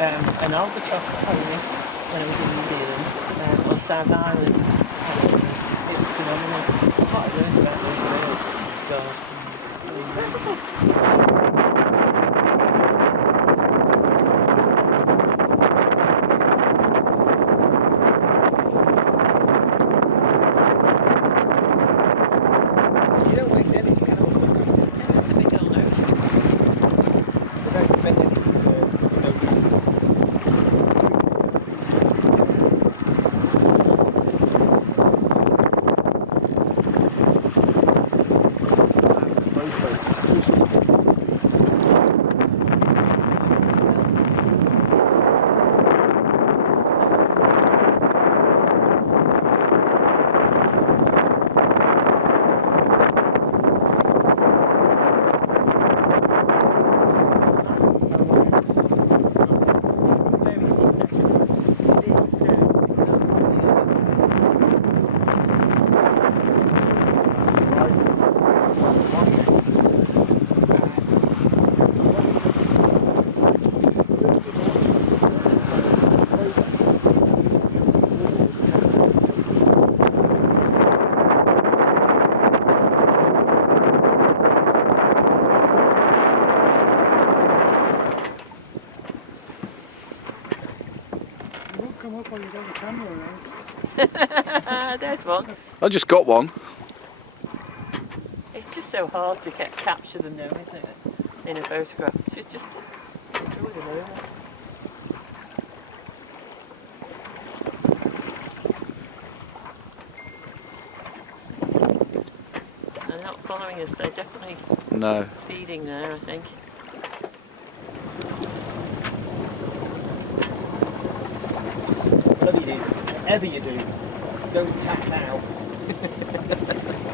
an albatross pony when I was in New Zealand on South Island. It was phenomenal. What I learned about those whales, God. You don't waste energy, can you? It's a big old ocean. You don't spend energy for no reason. Come up when you got the camera around. There's one. I just got one. It's just so hard to capture them though, isn't it? In a photograph. Just enjoy the moment. They're not following us, they're definitely No. feeding there, I think. Whatever you do, don't tack now.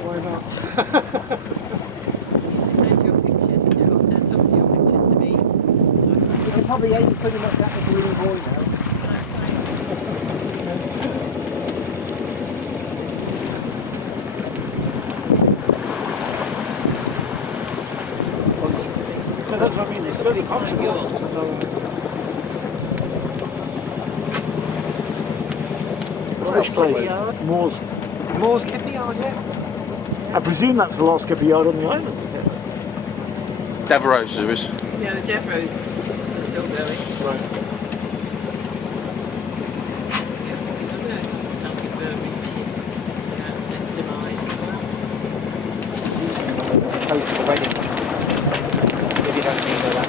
Why is that? You should send your pictures to, or send some of your pictures to me. It'll probably ain't pretty much that as a little boy now. So that's what I mean, it's really popular. Fish place, Moors. Moore's Kippy Yard, yeah? I presume that's the last Kippy Yard on the island, is it? Devereaux's there is. Yeah, the Devereaux's are still going. Right. Yeah, it's another tacking bird we see. Yeah, it's its demise as well. Post the wedding. If you don't know that.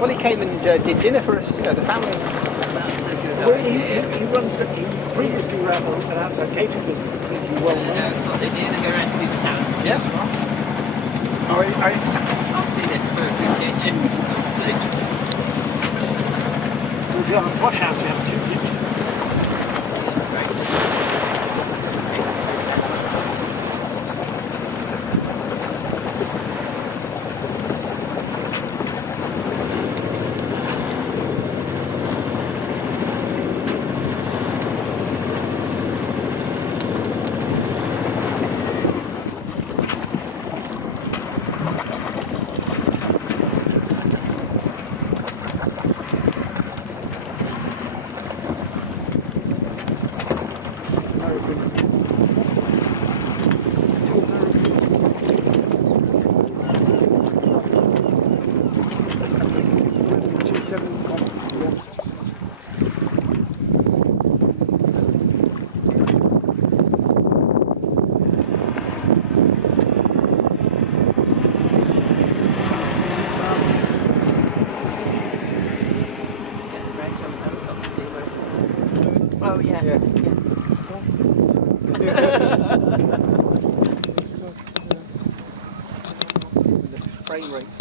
Well, he came and did dinner for us, the family. Well, he runs he previously ran an outside catering business, I think you well know. That's what they do, they go around to people's houses. Yeah. Obviously they prefer food kitchens. If you have a posh house, you have two kitchens. That's great. Oh yeah. Yeah. Yes. The frame rate's